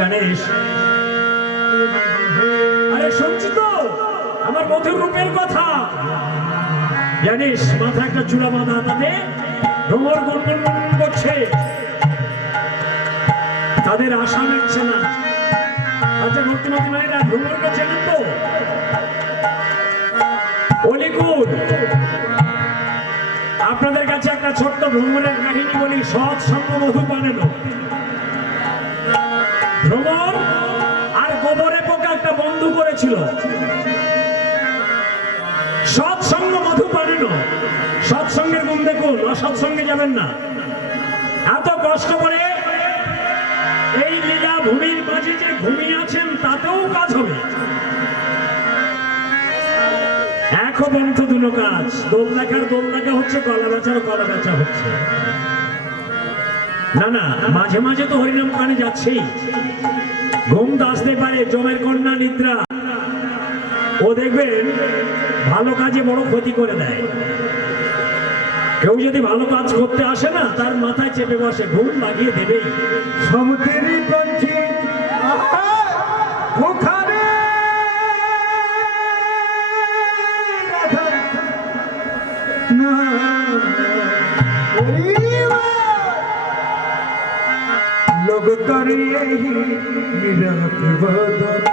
জানিস, আরে শুনছি তো আমার মধুর রূপের কথা। জানিস মাথা একটা চূড়া বাঁধা, তাতে ভ্রমর গুনগুন করছে, তাদের আশা মিটছে না। আচ্ছা ভক্তিমতী মায়েরা ভ্রমরকে চেনেন তো? অলিকুল, আপনাদের কাছে একটা ছোট্ট ভ্রমণের কাহিনী বলি। সৎ সঙ্গ মধু পানেন। ভ্রমর আর গোবরে পোকা একটা বন্ধু করেছিল। সৎসঙ্গ মধু পানেন। সৎসঙ্গের গুণ দেখুন, অসৎসঙ্গে যাবেন না। এত কষ্ট করে এই লীলা ভূমির মাঝে যে ঘুমিয়ে আছেন তাতেও কাজ হবে। এখন বন্ধ দুটো কাজ, দোল দেখার দোল দেখা হচ্ছে, কলা বেচার কলা বেচা হচ্ছে। না না, মাঝে মাঝে তো হরিনাম কানে যাচ্ছেই। ঘুম তো আসতে পারে, জমের কন্যা নিদ্রা। ও দেখবেন ভালো কাজে বড় ক্ষতি করে দেয়। কেউ যদি ভালো কাজ করতে আসে না, তার মাথায় চেপে বসে, ঘুম লাগিয়ে দেবেই। সমুদ্রেরই পঞ্চি ওখানে রাধা না লোক করে নিরাকি বদন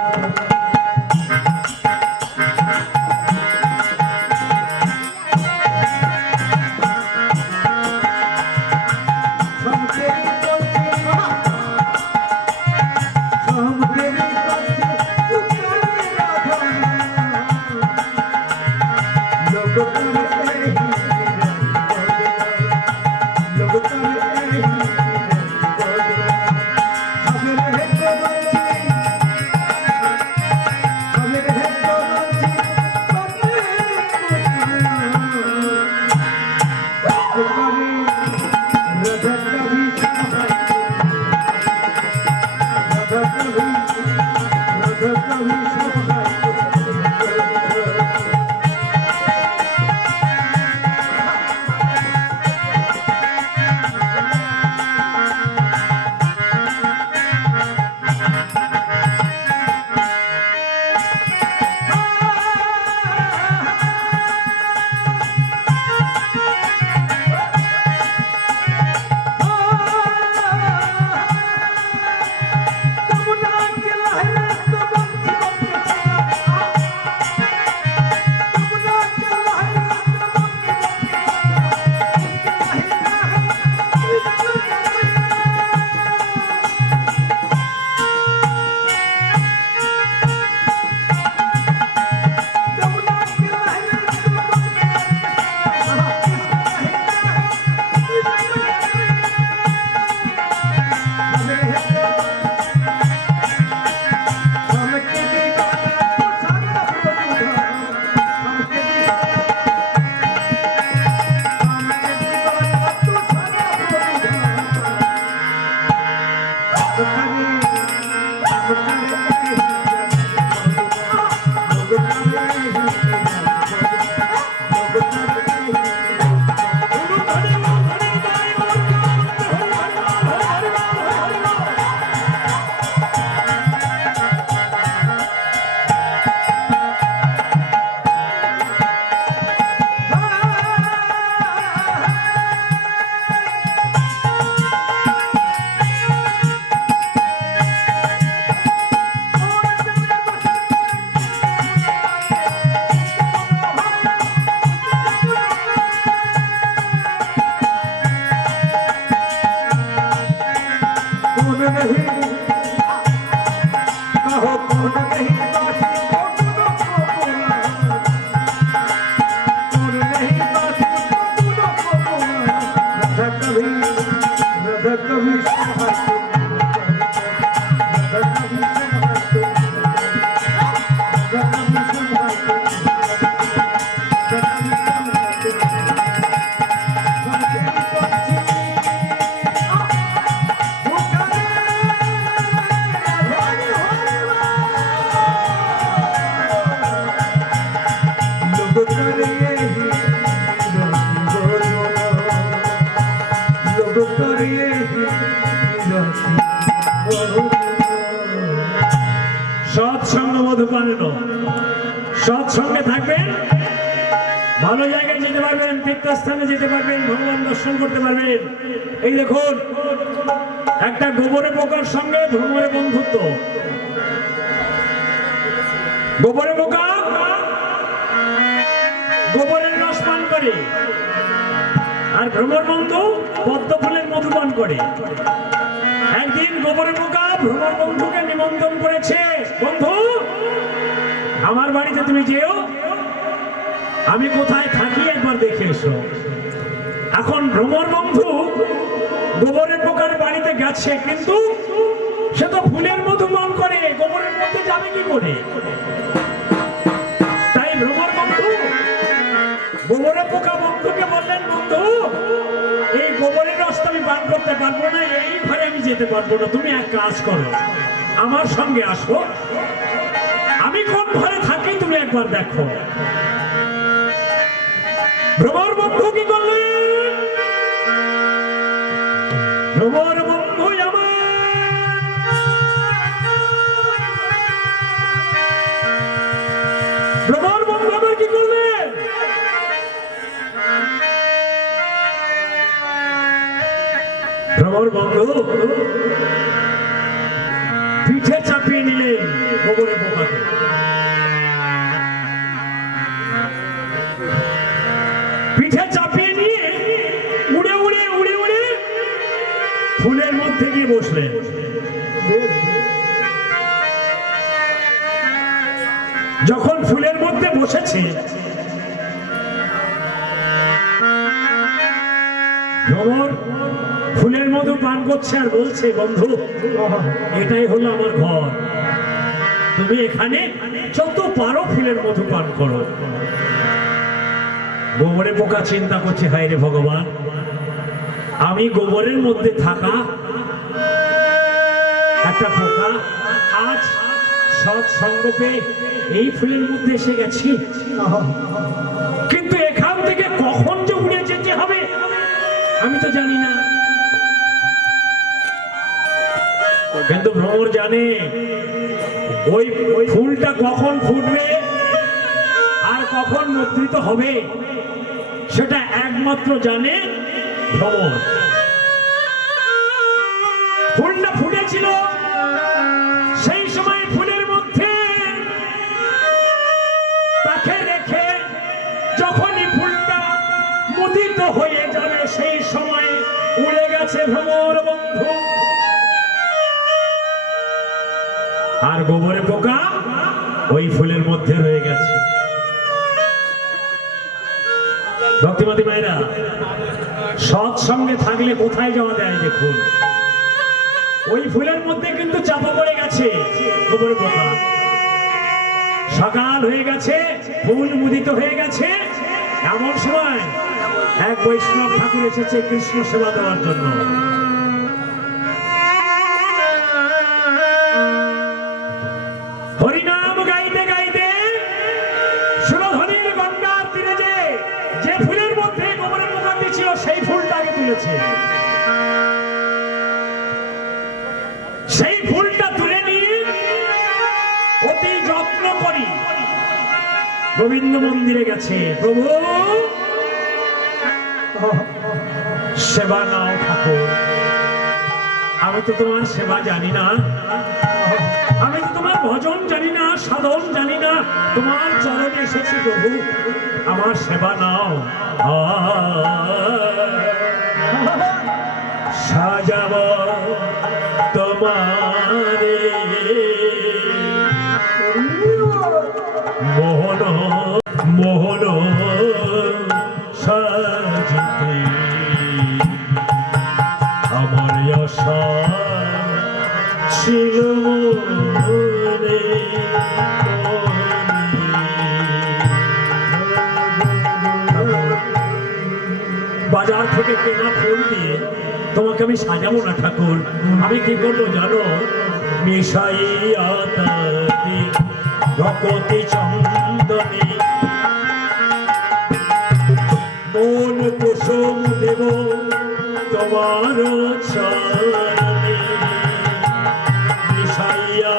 বানানো। সৎসঙ্গে থাকবেন, ভালো জায়গায় যেতে পারবেন, তীর্থস্থানে যেতে পারবেন, ভগবান দর্শন করতে পারবেন। এই দেখুন, একটা গোবরে পোকার সঙ্গে ভ্রমরের বন্ধুত্ব। গোবরে পোকা গোবরের রস পান করে, আর ভ্রমর বন্ধু পদ্ম ফুলের মধু পান করে। একদিন গোবরে পোকা ভ্রমর বন্ধুকে নিমন্ত্রণ করেছে, বন্ধু আমার বাড়িতে তুমি যেও, আমি কোথায় থাকি একবার দেখে এসো। এখন ভ্রমর বন্ধু গোবরের পোকার বাড়িতে গেছে, কিন্তু সে তো ফুলের মধু পান করে, গোবরের মধ্যে যাবে কি করে? তাই ভ্রমর বন্ধু গোবরের পোকা বন্ধুকে বললেন, বন্ধু এই গোবরের রসটা আমি পান করতে পারবো না, এই ঘরে আমি যেতে পারবো না, তুমি এক কাজ করো, আমার সঙ্গে আসো, আমি কোন ঘরে থাকি তুমি একবার দেখো। ভ্রমর বন্ধু কি করলেন? ভ্রমর বন্ধু ভ্রমর বন্ধু আমার কি করলেন? ভ্রমর বন্ধু পিঠে চাপিয়ে নিলেন গোবরের পোকাকে। পিঠে চাপিয়ে নিয়ে উড়ে উড়ে উড়ে উড়ে ফুলের মধ্যে গিয়ে বসলেন। যখন ফুলের মধ্যে বসেছে, ভ্রমর ফুলের মধু পান করছে আর বলছে, বন্ধু এটাই হলো আমার ঘর, তুমি এখানে যত পারো ফুলের মধু পান করো। গোবরে পোকা চিন্তা করছে, হায় রে ভগবান, আমি গোবরের মধ্যে থাকা একটা পোকা, আজ সৎসঙ্গ পেয়ে এই ফুলের মধ্যে এসে গেছি, কিন্তু এখান থেকে কখন যে উড়ে যেতে হবে আমি তো জানি না। কিন্তু ভ্রমর জানে ওই ফুলটা কখন ফুটবে আর কখন মুদ্রিত হবে, সেটা একমাত্র জানে ভ্রমর। ফুলটা ফুটেছিল, সেই সময় ফুলের মধ্যে তাকে রেখে যখনই ফুলটা মুদিত হয়ে যাবে সেই সময় উড়ে গেছে ভ্রমর বন্ধু। আর গোবরে পোকা ওই ফুলের মধ্যে রয়ে গেছে। ভক্তিমতী মায়েরা, সৎসঙ্গে থাকলে কোথায় যাওয়া যায় দেখুন, ওই ফুলের মধ্যে কিন্তু চাপা পড়ে গেছে গোবরে পোকা। সকাল হয়ে গেছে, ফুল মুদিত হয়ে গেছে, এমন সময় এক বৈষ্ণব ঠাকুর এসেছে কৃষ্ণ সেবা দেওয়ার জন্য। হরিনাম গাইতে গাইতে সুরধনীর গঙ্গার তীরে যে ফুলের মধ্যে গোবরের পোকাটি ছিল সেই ফুলটাকে তুলেছে। সেই ফুলটা তুলে নিয়ে অতি যত্ন করি গোবিন্দ মন্দিরে গেছে। প্রভু সেবা নাও ঠাকুর, আমি তো তোমার সেবা জানি না, আমি তো তোমার ভজন জানি না, সাধন জানি না, তোমার চরণে এসেছি প্রভু, আমার সেবা নাও। সাজাব তোমারে মোহন মোহন সাজিতে, আমার আশা ছিল মনে। বাজার থেকে কেনা ফুল দিয়ে তোমাকে আমি সাজাবো না ঠাকুর, আমি কি করবো জানো, মিশাইয়া তাতে ভকতি চন্দনে মন কুসুম দেব তোমার চরণে, মিশাইয়া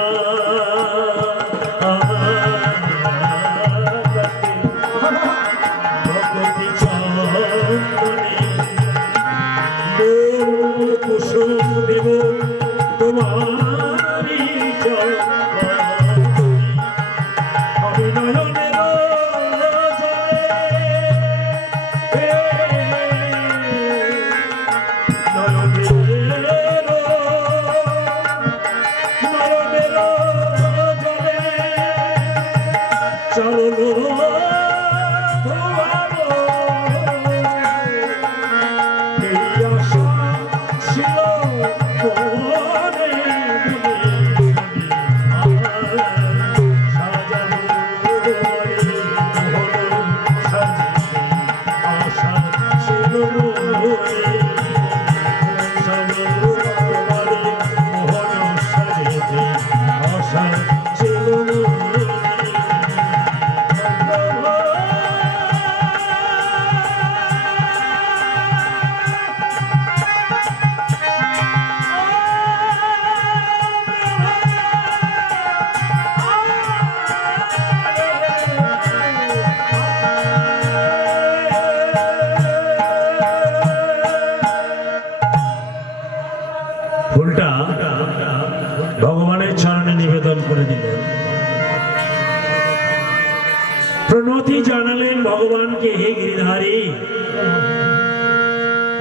জানালেন ভগবানকে, হে গিরিধারী,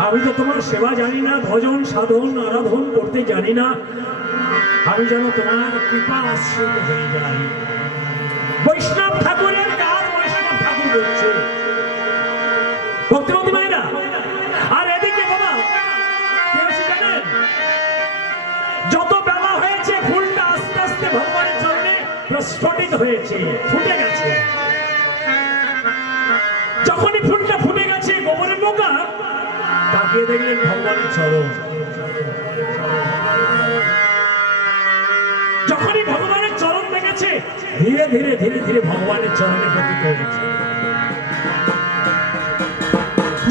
আমি তো তোমার সেবা জানি না, ভজন সাধন আরাধন করতে জানি না, আমি যেন তোমার কৃপা আশ্রিত হয়ে যাই। বৈষ্ণব ঠাকুরের কাজ বৈষ্ণব ঠাকুর করছে, ভক্তিমতী মায়েরা। আর এদিকে বাবা কি হয়েছে জানেন, যত বেলা হয়েছে ফুলটা আস্তে আস্তে ভগবানের চরণে প্রস্ফুটিত হয়েছে, ফুটে গেছে। যখনই ফুলটা ফুটে গেছে, গোবরের পোকা তাকিয়ে দেখলেন ভগবানের চরণ। যখনই ভগবানের চরণ দেখেছে, ধীরে ধীরে ধীরে ধীরে ভগবানের চরণে পতিত হয়েছে।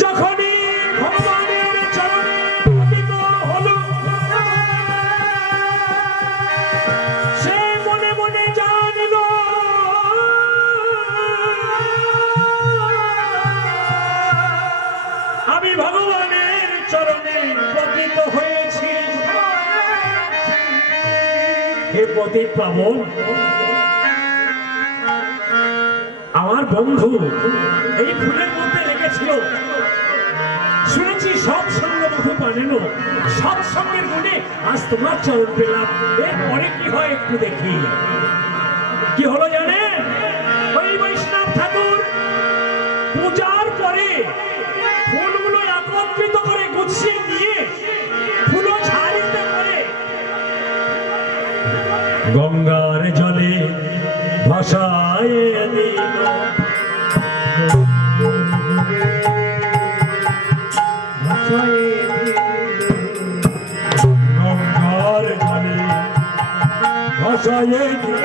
যখনই ভগবানের চরণে পতিত হলো, সে মনে মনে জানিল আমি ভগবানের চরণে পতিত হয়েছি। হে পতিত পাবন, আমার বন্ধু এই ফুলের মধ্যে রেখেছিল, শুনেছি সব সঙ্গ মধু পানেন, সব সঙ্গের গুণে আজ তোমার চরণ পেলাম। এরপরে কি হয় একটু দেখি। কি হলো জানেন, ওই বৈষ্ণব ঠাকুর পূজার পরে ফুলগুলো একত্রিত করে গুছিয়ে নিয়ে ফুলো ঝাড়িতে করে গঙ্গার জলে ভাসায় দিল। গঙ্গার জলে ভাসায় দিল।